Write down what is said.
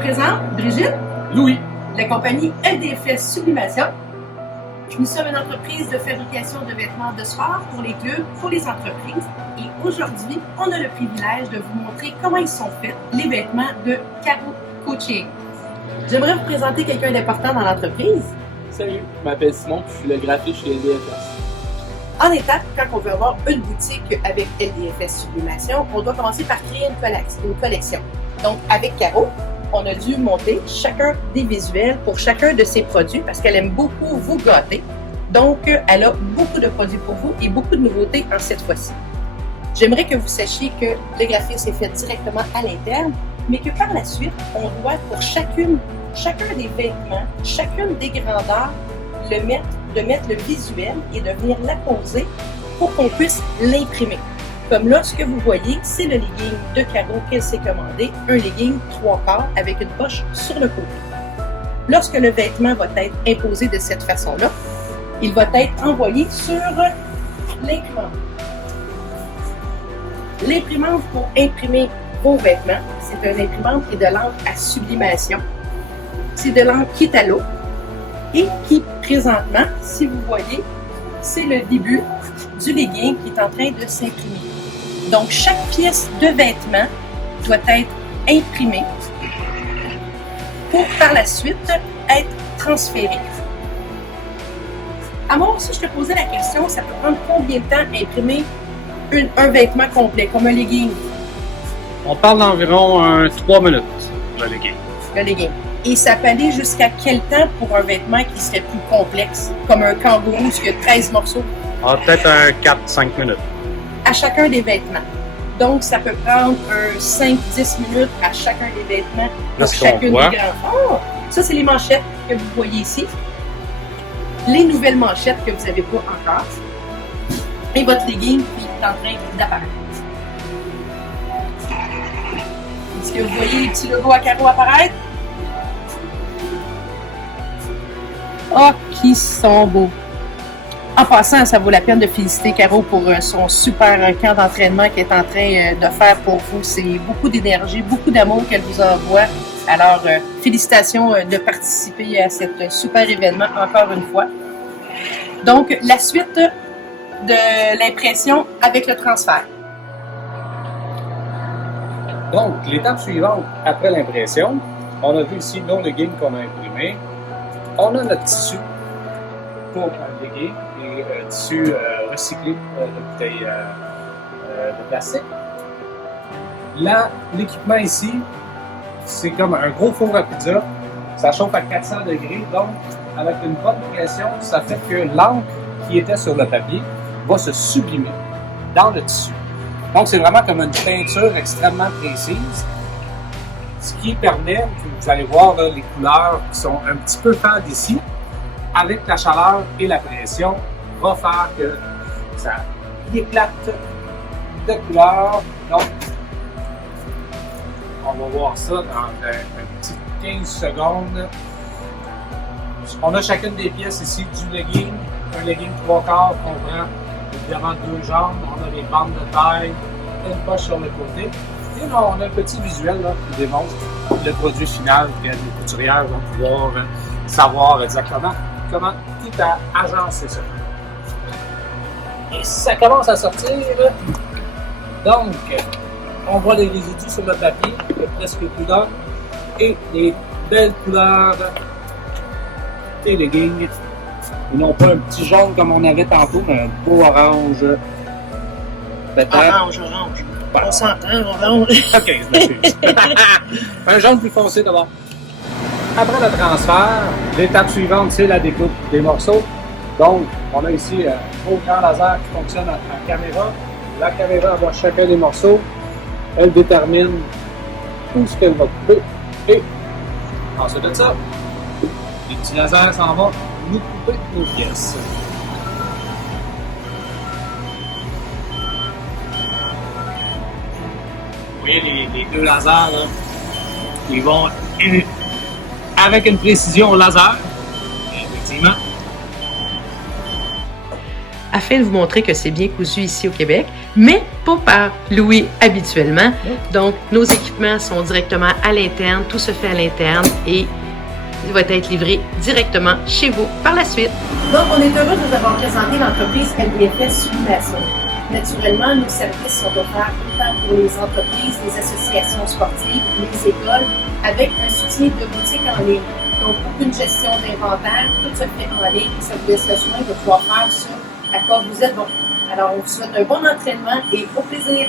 présente Brigitte, Louis. la compagnie LDFS Sublimation. Nous sommes une entreprise de fabrication de vêtements de sport pour les clubs, pour les entreprises. Et aujourd'hui, on a le privilège de vous montrer comment ils sont faits, les vêtements de Caro Coaching. J'aimerais vous présenter quelqu'un d'important dans l'entreprise. Salut, je m'appelle Simon, puis je suis le graphiste chez LDFS. En étape, quand on veut avoir une boutique avec LDFS Sublimation, on doit commencer par créer une collection. Donc, avec Caro, on a dû monter chacun des visuels pour chacun de ses produits parce qu'elle aime beaucoup vous gâter. Donc, elle a beaucoup de produits pour vous et beaucoup de nouveautés en cette fois-ci. J'aimerais que vous sachiez que le graphisme est fait directement à l'interne, mais que par la suite, on doit pour chacun des vêtements, chacune des grandeurs, de mettre le visuel et de venir l'apposer pour qu'on puisse l'imprimer. Comme là, ce que vous voyez, c'est le legging de Caro qu'elle s'est commandé, un legging 3/4 avec une poche sur le côté. Lorsque le vêtement va être imposé de cette façon-là, il va être envoyé sur l'imprimante. L'imprimante pour imprimer vos vêtements, c'est une imprimante et de l'encre à sublimation. C'est de l'encre qui est à l'eau et qui, présentement, si vous voyez, c'est le début du legging qui est en train de s'imprimer. Donc, chaque pièce de vêtement doit être imprimée pour, par la suite, être transférée. Amor, si je te posais la question, ça peut prendre combien de temps imprimer un vêtement complet, comme un legging? On parle d'environ 3 minutes, le legging. Le legging. Et ça peut aller jusqu'à quel temps pour un vêtement qui serait plus complexe, comme un kangourou, qui a 13 morceaux? Peut-être 4-5 minutes. À chacun des vêtements. Donc, ça peut prendre 5-10 minutes à chacun des vêtements pour chacune des grandes. Oh! Ça, c'est les manchettes que vous voyez ici. Les nouvelles manchettes que vous n'avez pas encore. Et votre legging qui est en train d'apparaître. Est-ce que vous voyez les petits logos à carreaux apparaître? Oh, qui sont beaux! En passant, ça vaut la peine de féliciter Caro pour son super camp d'entraînement qu'elle est en train de faire pour vous. C'est beaucoup d'énergie, beaucoup d'amour qu'elle vous envoie. Alors, félicitations de participer à cet super événement encore une fois. Donc, la suite de l'impression avec le transfert. Donc, l'étape suivante, après l'impression, on a vu ici nos leggings qu'on a imprimés. On a notre tissu pour un legging et tissu recyclé de bouteilles de plastique. Là, l'équipement ici, c'est comme un gros four à pizza. Ça chauffe à 400 degrés, donc avec une bonne pression, ça fait que l'encre qui était sur le papier va se sublimer dans le tissu. Donc, c'est vraiment comme une peinture extrêmement précise, ce qui permet, vous allez voir là, les couleurs qui sont un petit peu fades ici, avec la chaleur et la pression, va faire que ça éclate de couleurs. Donc, on va voir ça dans un petit 15 secondes. On a chacune des pièces ici du legging. Un legging 3/4 comprend évidemment 2 jambes. On a des bandes de taille, une poche sur le côté. Et là, on a un petit visuel là, qui démontre le produit final que les couturières vont pouvoir savoir exactement comment tout a agencé ça. Et ça commence à sortir. Donc, on voit les résidus sur le papier, il y a presque plus d'or, et les belles couleurs des leggings. Ils n'ont pas un petit jaune comme on avait tantôt, mais un beau orange. Orange. Voilà. On s'entend, orange. Ok, je m'excuse. Un jaune plus foncé d'abord. Après le transfert, l'étape suivante, c'est la découpe des morceaux. Donc, on a ici un gros grand laser qui fonctionne à caméra. La caméra voit chacun des morceaux. Elle détermine où ce qu'elle va couper. Et ensuite de ça, les petits lasers s'en vont nous couper nos pièces. Vous voyez les 2 lasers, là, ils vont avec une précision au laser, effectivement. afin de vous montrer que c'est bien cousu ici au Québec, mais pas par Louis habituellement. Donc, nos équipements sont directement à l'interne, tout se fait à l'interne et il va être livré directement chez vous par la suite. Donc, on est heureux de vous avoir présenté l'entreprise LDFS Sublimation. Naturellement, nos services sont offerts autant pour les entreprises, les associations sportives, les écoles, avec un soutien de boutique en ligne. Donc, aucune gestion d'inventaire, tout se fait en ligne et ça vous laisse le soin de pouvoir faire ce à quoi vous êtes bon. Alors, on vous souhaite un bon entraînement et au plaisir!